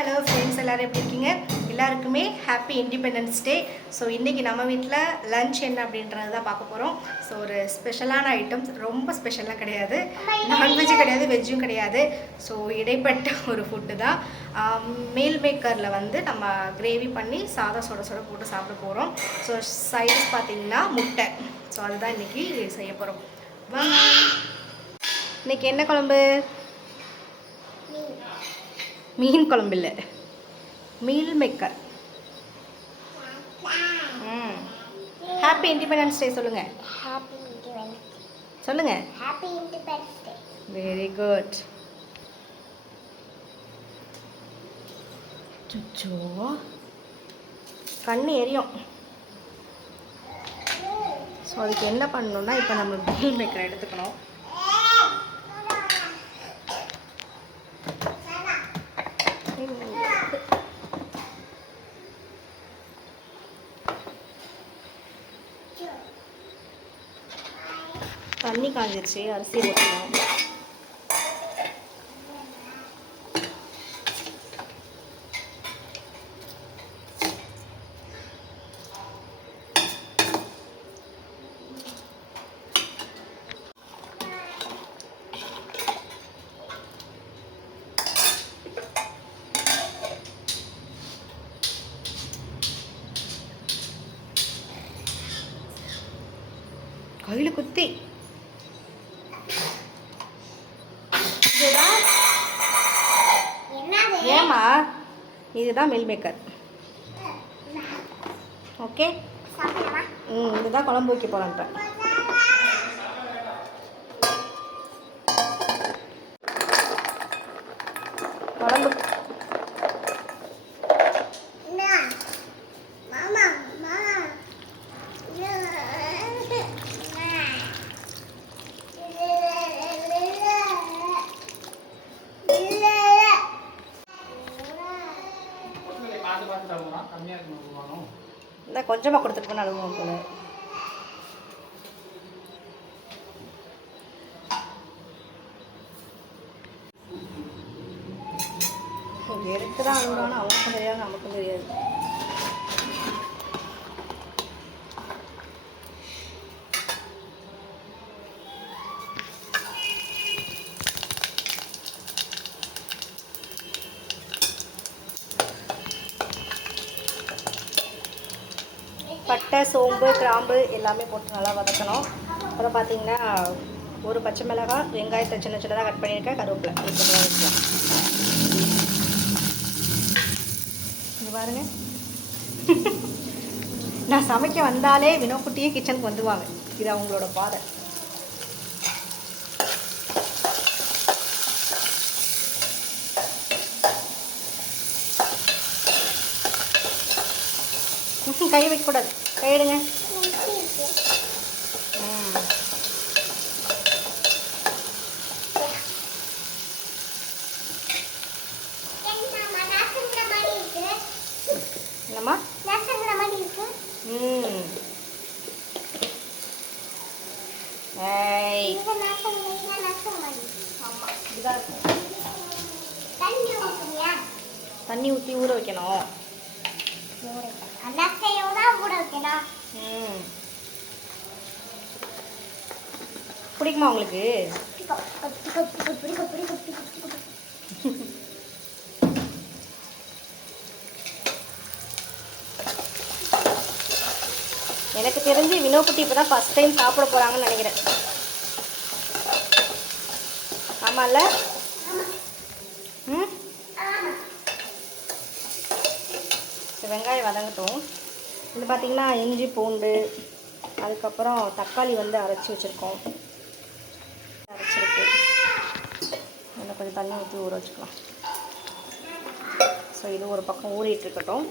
Hello friends, எல்லோரும் எப்படி இருக்கீங்க? எல்லாருக்குமே ஹாப்பி இண்டிபெண்டன்ஸ் டே. ஸோ இன்றைக்கி நம்ம வீட்டில் லன்ச் என்ன அப்படின்றது தான் பார்க்க போகிறோம். ஸோ ஒரு ஸ்பெஷலான ஐட்டம்ஸ், ரொம்ப ஸ்பெஷலாக கிடையாது, நான்வெஜ்ஜும் கிடையாது, வெஜ்ஜும் கிடையாது. ஸோ இடைப்பட்ட ஒரு ஃபுட்டு தான். மீல் மேக்கரில் வந்து நம்ம கிரேவி பண்ணி சாதம் சுட சுட போட்டு சாப்பிட போகிறோம். ஸோ சைஸ் பார்த்திங்கன்னா முட்டை. ஸோ அதுதான் இன்றைக்கி செய்ய போகிறோம். இன்றைக்கி என்ன குழம்பு? மீன் குழம்பு இல்லை, meal maker. Happy independence day சொல்லுங்க. சொல்லுங்க. Happy independence day. Very good. சுச்சோ, கண்ணு எரியும். ஸோ அதுக்கு என்ன பண்ணணும்னா, இப்போ நம்ம மீல் மேக்கரை எடுத்துக்கணும். தண்ணி காஞ்சிருச்சு, அரிசி போட்டுக்கணும். கையில் குத்தி ஏமா, இதுதான் மீல் மேக்கர். ஓகே, இதுதான் குழம்பு வைக்க போகிறேன். குழம்பு இந்த கொஞ்சமாக கொடுத்துட்டு போனால் அழுவோம் போல. எடுத்து தான் அழுவானா, அவனுக்கும் தெரியாது, நமக்கும் தெரியாது. பட்டை, சோம்பு, கிராம்பு எல்லாமே போட்டு நல்லா வதக்கணும். அப்புறம் பார்த்திங்கன்னா ஒரு பச்சை மிளகாய், வெங்காயத்தை சின்ன சின்னதாக கட் பண்ணியிருக்கேன், கருவேப்பிலை வச்சுக்கலாம். இங்கே பாருங்க, நான் சமைக்க வந்தாலே வினோக்குட்டியே கிச்சனுக்கு வந்துடுவாங்க. இது அவங்களோட பாதை. கை வைக்கக்கூடாது, கையிடுங்க. என்னம்மா? தண்ணி ஊற்றி ஊற வைக்கணும். பிடிக்குமா உங்களுக்கு? எனக்கு தெரிஞ்சு வினோக்குட்டி இப்போ தான் ஃபஸ்ட் டைம் சாப்பிட போகிறாங்கன்னு நினைக்கிறேன். ஆமாம்ல? வெங்காயம் வதங்கட்டும். இது பார்த்திங்கன்னா இஞ்சி, பூண்டு, அதுக்கப்புறம் தக்காளி வந்து அரைச்சி வச்சுருக்கோம். அரைச்சிருக்கு. அதில் கொஞ்சம் தண்ணி ஊற்றி ஊற வச்சுக்கலாம். ஸோ இது ஒரு பக்கம் ஊறிட்டு இருக்கட்டும்.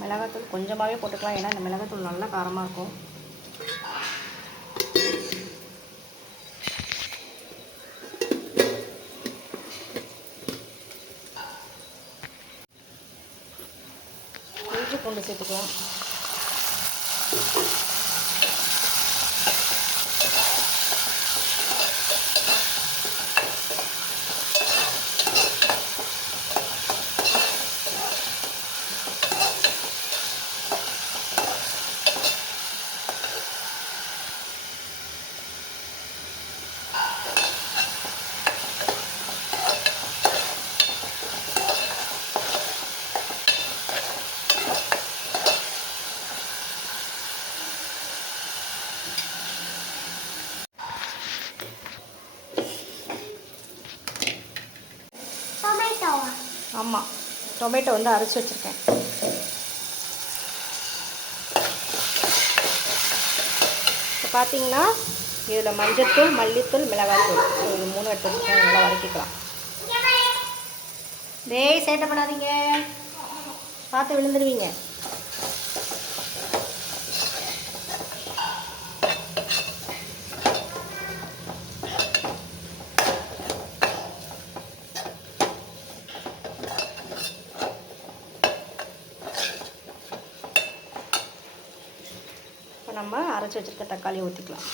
மிளகாத்தூள் கொஞ்சமாகவே போட்டுக்கலாம், ஏன்னா இந்த மிளகாத்தூள் நல்லா காரமாக இருக்கும். பூண்டு சேர்த்துக்கலாம். ஆமாம், டொமேட்டோ வந்து அரைச்சி வச்சுருக்கேன். இப்போ பார்த்தீங்கன்னா இதில் மஞ்சத்தூள், மல்லித்தூள், மிளகாத்தூள் இது 3 எடுத்து வச்சுருக்கேன். நல்லா வதக்கிக்கலாம். டேய் சேட்டை பண்ணாதீங்க, பார்த்து விழுந்துருவீங்க. நம்ம அரைச்சி வச்சுருக்க தக்காளி ஊற்றிக்கலாம்.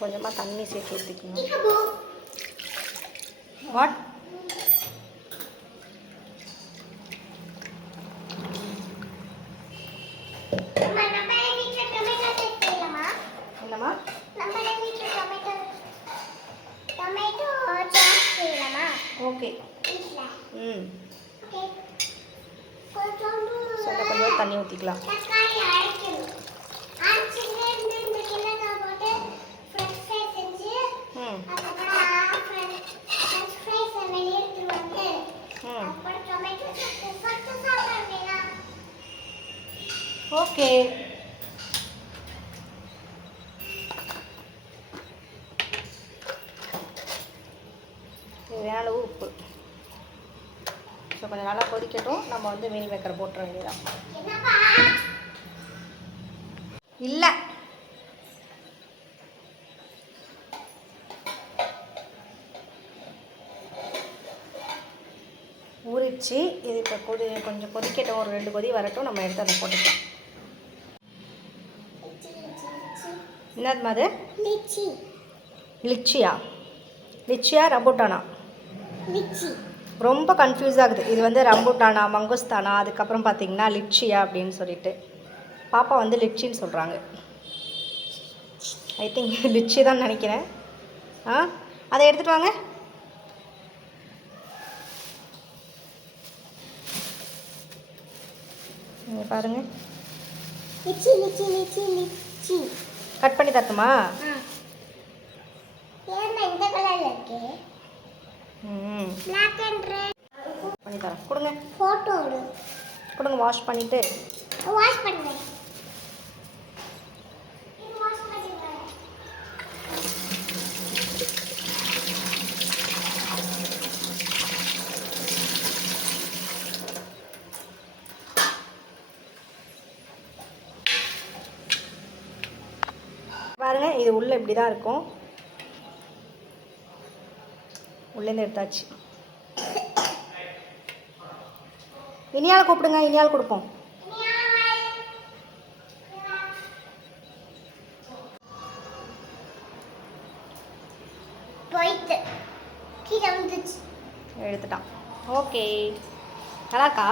கொஞ்சமாக தண்ணி சேர்த்து ஊற்றிக்கணும். வாட்? என்னம்மா? ஓகே. சொல்ல கொஞ்சம் தண்ணி ஊற்றிக்கலாம். ஓகே. தேவையான அளவு உப்பு. ஸோ கொஞ்சம் நல்லா கொதிக்கட்டும். நம்ம வந்து மீல் மேக்கரை போட்டுற வேண்டியதான். இல்லை ஊறிச்சு. இது இப்போ கொஞ்சம் கொதிக்கட்டும். ஒரு 2 கொதி வரட்டும். நம்ம எடுத்து அதை போட்டுக்கலாம். என்னது அது? லிச்சியா? லிச்சியா ரம்பூட்டானா? ரொம்ப கன்ஃபியூஸ் ஆகுது. இது வந்து ரம்பூட்டானா, மங்குஸ்தானா, அதுக்கப்புறம் பார்த்தீங்கன்னா லிச்சியா அப்படின்னு சொல்லிட்டு பாப்பா வந்து லிச்சின்னு சொல்கிறாங்க. ஐ திங்க் லிச்சி தான் நினைக்கிறேன். அதை எடுத்துகிட்டு வாங்க. பாருங்கள், கட் பண்ணி தரட்டுமா? பண்ணி தரேன். கொடுங்க, ஃபோட்டோ கொடுங்க. வாஷ் பண்ணிவிட்டு பாருங்கள். இது உள்ளே இப்படி தான் இருக்கும். உள்ளேருந்து எடுத்தாச்சு. இனியால் கூப்பிடுங்க, இனியால் கொடுப்போம். எடுத்துட்டான். ஓகே, நல்லாக்கா?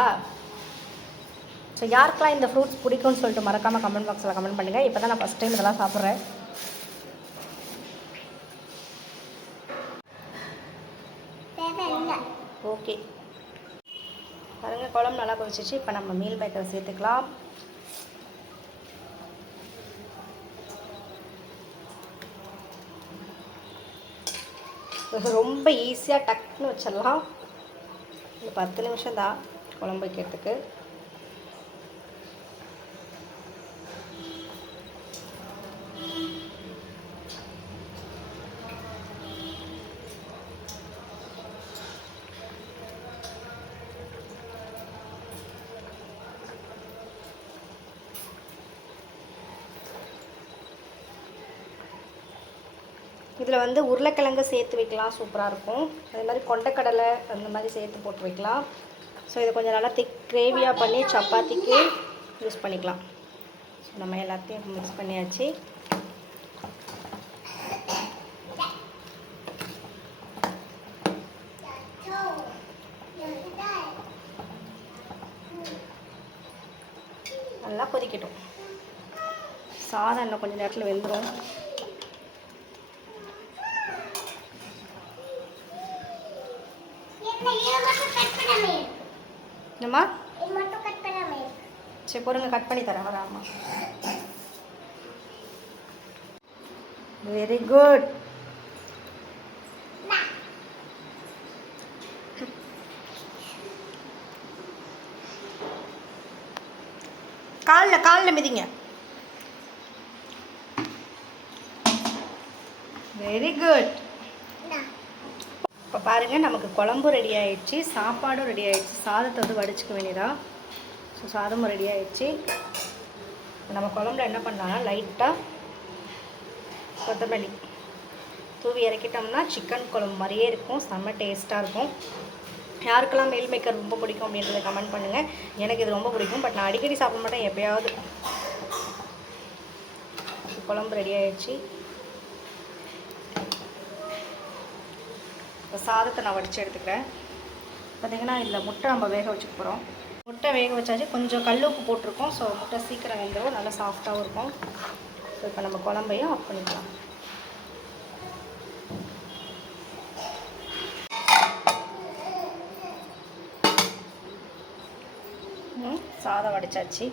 ஸோ யாருக்கெல்லாம் இந்த ஃப்ரூட்ஸ் பிடிக்கும்னு சொல்லிட்டு மறக்காமல் கமெண்ட் பாக்ஸில் கமெண்ட் பண்ணுங்கள். இப்போ தான் நான் ஃபஸ்ட் டைம் இதெல்லாம் சாப்பிட்றேன். ஓகே பாருங்கள், குழம்பு நல்லா கொதிச்சிச்சு. இப்போ நம்ம மீல் மேக்கரை சேர்த்துக்கலாம். ரொம்ப ஈஸியாக டக்குன்னு வச்சிடலாம். இது 10 நிமிஷம் தான் குழம்பு வைக்கிறதுக்கு. இதில் வந்து உருளைக்கிழங்கு சேர்த்து வைக்கலாம், சூப்பராக இருக்கும். அதே மாதிரி கொண்டைக்கடலை அந்த மாதிரி சேர்த்து போட்டு வைக்கலாம். ஸோ இதை கொஞ்சம் நல்லா திக் கிரேவியாக பண்ணி சப்பாத்திக்கு யூஸ் பண்ணிக்கலாம். ஸோ நம்ம எல்லாத்தையும் மிக்ஸ் பண்ணியாச்சு. நல்லா கொதிக்கட்டும். சாதம் இன்னும் கொஞ்சம் நேரத்தில் வெந்துடும். என்னம்மா? சரி பொறுங்க, கட் பண்ணி தரேன் வராமா. Very good. காலில் மிதிங்க. Very good. இப்போ பாருங்கள், நமக்கு குழம்பு ரெடி ஆகிடுச்சு, சாப்பாடும் ரெடி ஆகிடுச்சு. சாதத்தை வந்து வடிச்சுக்க வேண்டியதா. ஸோ சாதமும் ரெடி ஆகிடுச்சு. நம்ம குழம்புல என்ன பண்ணலாம்னா லைட்டாக கொத்தமல்லி தூவி இறக்கிட்டோம்னா சிக்கன் குழம்பு மாதிரியே இருக்கும். செம்ம டேஸ்ட்டாக இருக்கும். யாருக்கெல்லாம் மீல் மேக்கர் ரொம்ப பிடிக்கும் அப்படின்றத கமெண்ட் பண்ணுங்கள். எனக்கு இது ரொம்ப பிடிக்கும், பட் நான் அடிக்கடி சாப்பிட மாட்டேன், எப்போயாவது. குழம்பு ரெடி ஆகிடுச்சு. இப்போ சாதத்தை நான் வடித்து எடுத்துக்கிறேன். பார்த்திங்கன்னா இதில் முட்டை நம்ம வேக வச்சுக்க போகிறோம். முட்டை வேக வச்சாச்சு, கொஞ்சம் கல் உப்பு போட்டிருக்கோம். ஸோ முட்டை சீக்கிரம் வெந்துடும், நல்லா சாஃப்டாகவும் இருக்கும். ஸோ இப்போ நம்ம குழம்பையும் ஆஃப் பண்ணிக்கலாம். சாதம் வடிச்சாச்சு.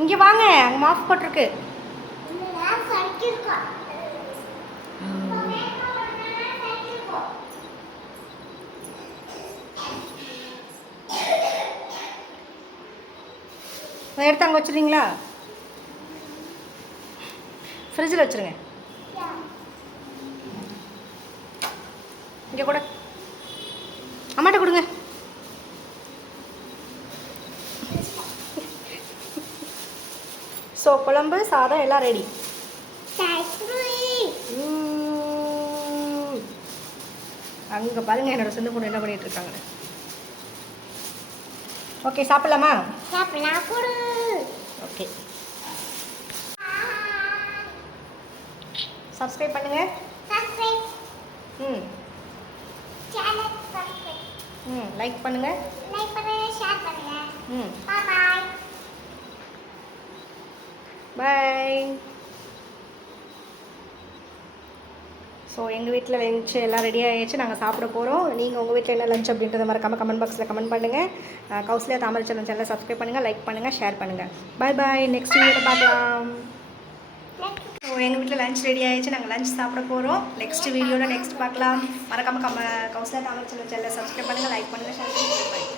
இங்கே வாங்க, அங்கே மாஃப் போட்டிருக்கு. எடுத்து அங்கே வச்சுருங்களா? ஃப்ரிட்ஜில் வச்சுருங்க. இங்கே கூட அம்மாட்ட கொடுங்க. ஸோ குழம்பு சாதம் எல்லாம் ரெடி. அங்கே பாருங்கள் என்னோட சொந்த பொண்ணு என்ன பண்ணிட்டு இருக்காங்க. ஓகே, சாப்பிடலாமா? ஓகே, சப்ஸ்கிரைப் பண்ணுங்க. லைக் பண்ணுங்க. பாய். ஸோ எங்கள் வீட்டில் லஞ்ச் எல்லாம் ரெடி ஆகிடுச்சு, நாங்கள் சாப்பிட போகிறோம். நீங்கள் உங்கள் வீட்டில் என்ன லஞ்ச் அப்படின்றத மறக்காமல் கமெண்ட் பாக்ஸில் கமெண்ட் பண்ணுங்கள். கௌசல்யா தமிழ் சேனலை சப்ஸ்கிரைப் பண்ணுங்கள், லைக் பண்ணுங்கள், ஷேர் பண்ணுங்கள். பாய் பாய். நெக்ஸ்ட் வீடியோவில் பார்க்கலாம். ஸோ எங்கள் வீட்டில் லஞ்ச் ரெடி ஆகிடுச்சு, நாங்கள் லஞ்ச் சாப்பிட போகிறோம். நெக்ஸ்ட் வீடியோவில் நெக்ஸ்ட் பார்க்கலாம். மறக்காமல் கௌசல்யா தமிழ் சேனலை சப்ஸ்கிரைப் பண்ணுங்கள், லைக் பண்ணுங்கள், ஷேர் பண்ணுங்கள். பாய்.